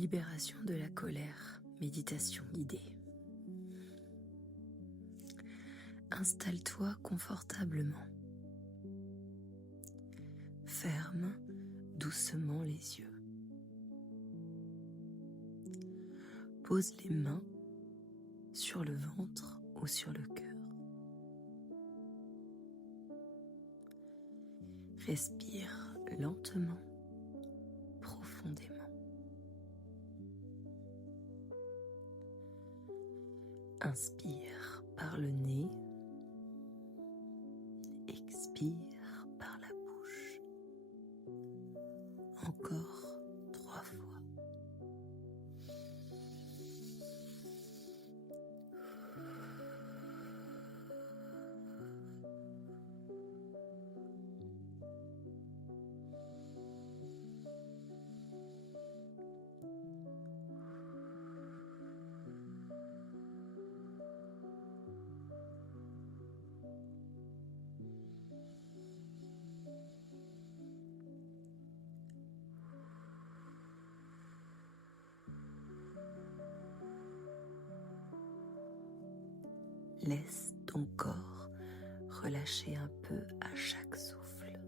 Libération de la colère, méditation guidée. Installe-toi confortablement. Ferme doucement les yeux. Pose les mains sur le ventre ou sur le cœur. Respire lentement, profondément. Inspire par le nez, expire par la bouche. Encore 3 fois. Laisse ton corps relâcher un peu à chaque souffle.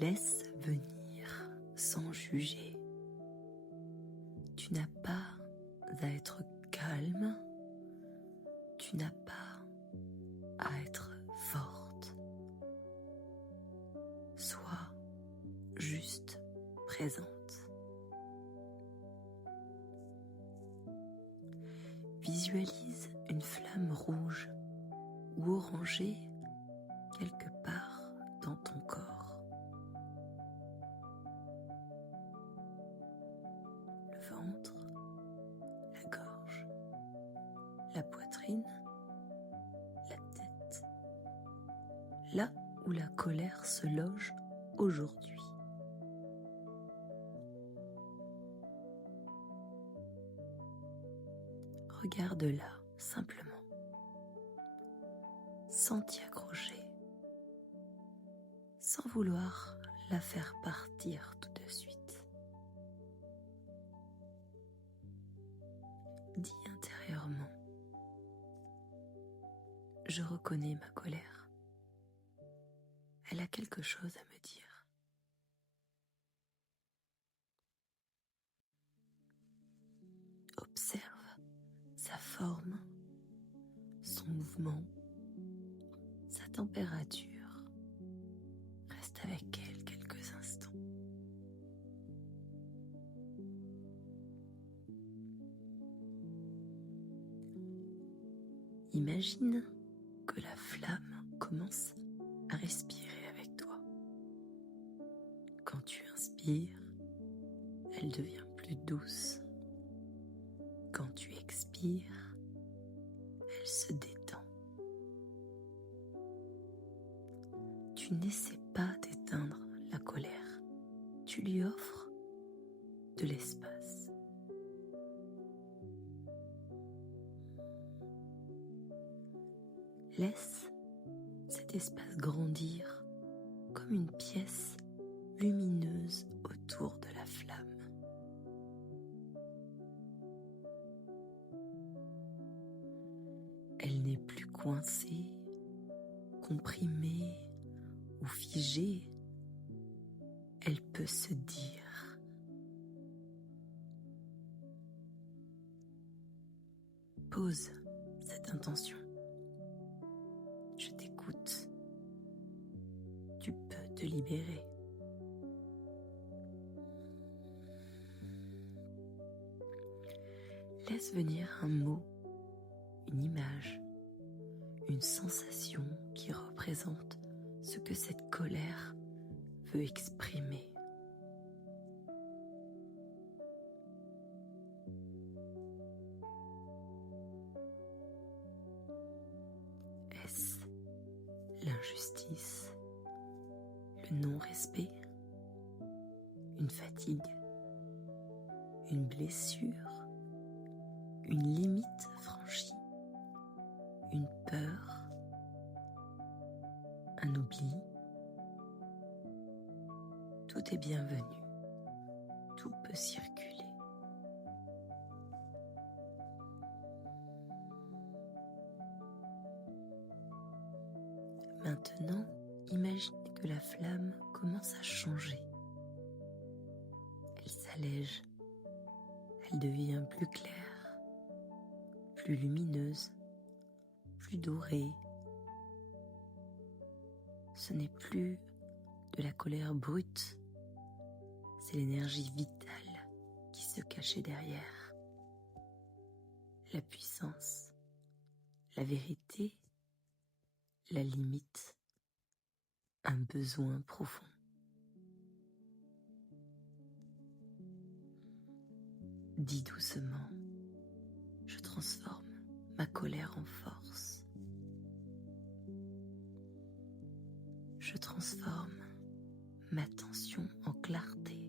Laisse venir sans juger. Tu n'as pas à être calme, tu n'as pas à être forte. Sois juste présente. Visualise une flamme rouge ou orangée quelque part dans ton corps. Le ventre, la gorge, la poitrine, la tête. Là où la colère se loge aujourd'hui. Regarde-la simplement, sans t'y accrocher, sans vouloir la faire partir tout de suite. Dis intérieurement, je reconnais ma colère. Elle a quelque chose à me dire. Observe sa forme, son mouvement, sa température. Reste avec elle quelques instants. Imagine que la flamme commence à respirer avec toi. Quand tu inspires, elle devient plus douce. Quand tu expires, elle se détend. Tu n'essaies pas d'éteindre la colère. Tu lui offres de l'espace. Laisse cet espace grandir comme une pièce lumineuse autour de la flamme. Elle n'est plus coincée, comprimée ou figée. Elle peut se dire. Pose cette intention. Je t'écoute. Tu peux te libérer. Laisse venir un mot, une image, une sensation qui représente ce que cette colère veut exprimer. Est-ce l'injustice, le non-respect, une fatigue, une blessure, une limite franchie, une peur, un oubli. Tout est bienvenu, tout peut circuler. Maintenant, imagine que la flamme commence à changer. Elle s'allège, elle devient plus claire, plus lumineuse, plus dorée. Ce n'est plus de la colère brute, c'est l'énergie vitale qui se cachait derrière. La puissance, la vérité, la limite, un besoin profond. Dis doucement, je transforme ma colère en force. Je transforme ma tension en clarté.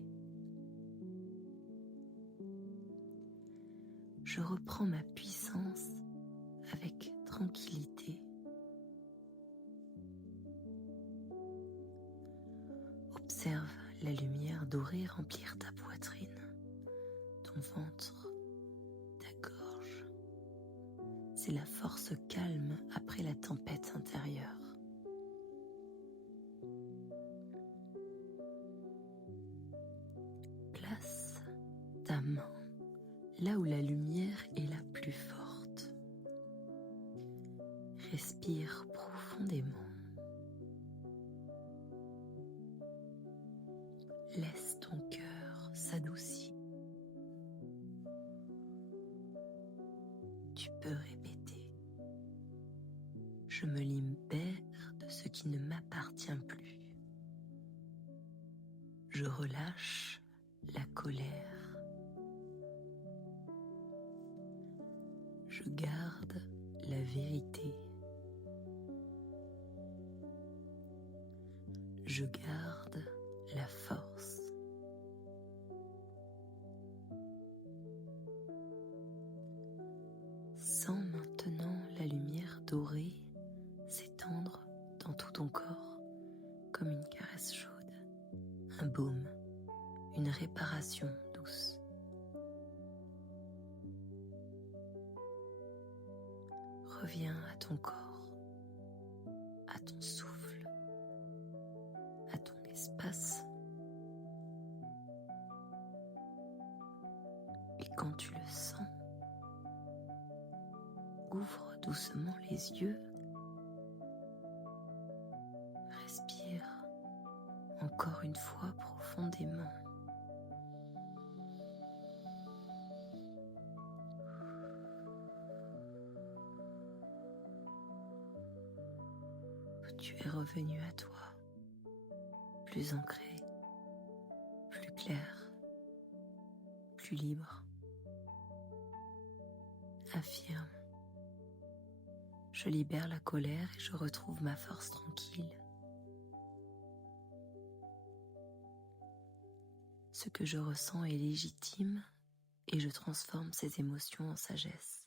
Je reprends ma puissance avec tranquillité. Observe la lumière dorée remplir ta poitrine, ton ventre, ta gorge. C'est la force calme après la tempête intérieure. Place ta main là où la lumière est la plus forte. Respire profondément. Laisse ton cœur s'adoucir. Tu peux répéter. Je me libère de ce qui ne m'appartient plus. Je relâche la colère. Je garde la vérité. Je garde la force. Sens maintenant la lumière dorée s'étendre dans tout ton corps comme une caresse chaude, un baume, une réparation douce. Reviens à ton corps, à ton souffle, à ton espace. Et quand tu le sens, ouvre doucement les yeux. Respire encore une fois profondément. Tu es revenu à toi, plus ancré, plus clair, plus libre. Affirme. Je libère la colère et je retrouve ma force tranquille. Ce que je ressens est légitime et je transforme ces émotions en sagesse.